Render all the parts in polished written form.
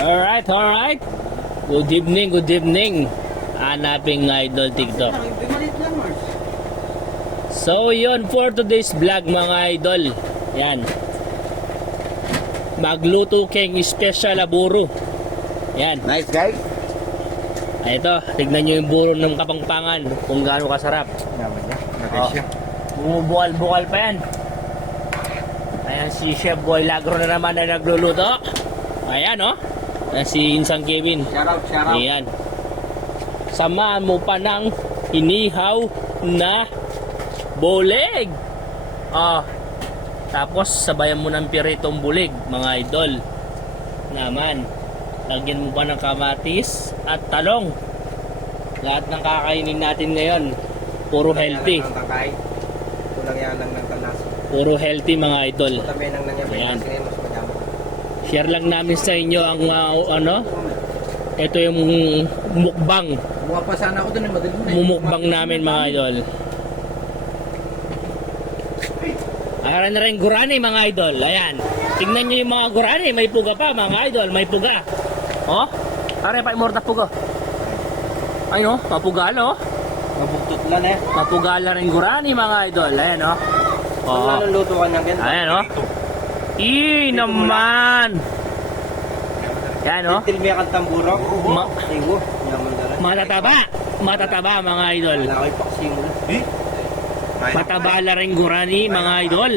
Alright, alright. Good evening, good evening. Hanapin nga idol TikTok. So yun for today's vlog mga idol. Yan. Magluto king special aburo. Yan. Nice guys. Ay, ito, tignan nyo yung buro ng Kapampangan kung gaano kasarap. Naman niya. Oh, bumubukal-bukal pa yan. Ayan si Chef Boy Lagro na naman na nagluluto. Ayan oh. Ayan si Insang Kevin. Shoutout, shoutout. Ayan. Samahan mo pa ng inihaw na bulig. Oh. Tapos sabayan mo ng piritong bulig, mga idol. Naman. Lagyan mo pa ng kamatis at talong. Lahat ng kakainin natin ngayon, puro healthy. Kulang yan lang ng tanas. Puro healthy mga idol. Kami nang nangyari Ayan. kasi mas mayaman. Share lang namin sa inyo ang ito yung mukbang. Buka pa sana ako dun eh, madali mo na. Mumukbang namin mga idol. Aran na rin gurani mga idol. Ayan. Tingnan nyo yung mga gurani. May puga pa mga idol. May puga. Oh. Pare pa imorta puga. Ay no. Mapuga no. Mabugtot lang eh. Mapuga na rin gurani mga idol. Ayan oh. Oh. Anong luto ka ng ganito? Ayan oh. Naman. Yan oh. Tilmi kang tamburo. Iwo. Yaman dala. Matataba. Matataba mga idol. Wala ko'y paksiyo mo lang. Mataba na rin gurani mga idol.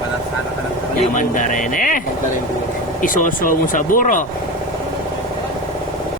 Balasana ka lang. Yaman da rin eh. Magdala yung buwan. Isoso mo sa buro.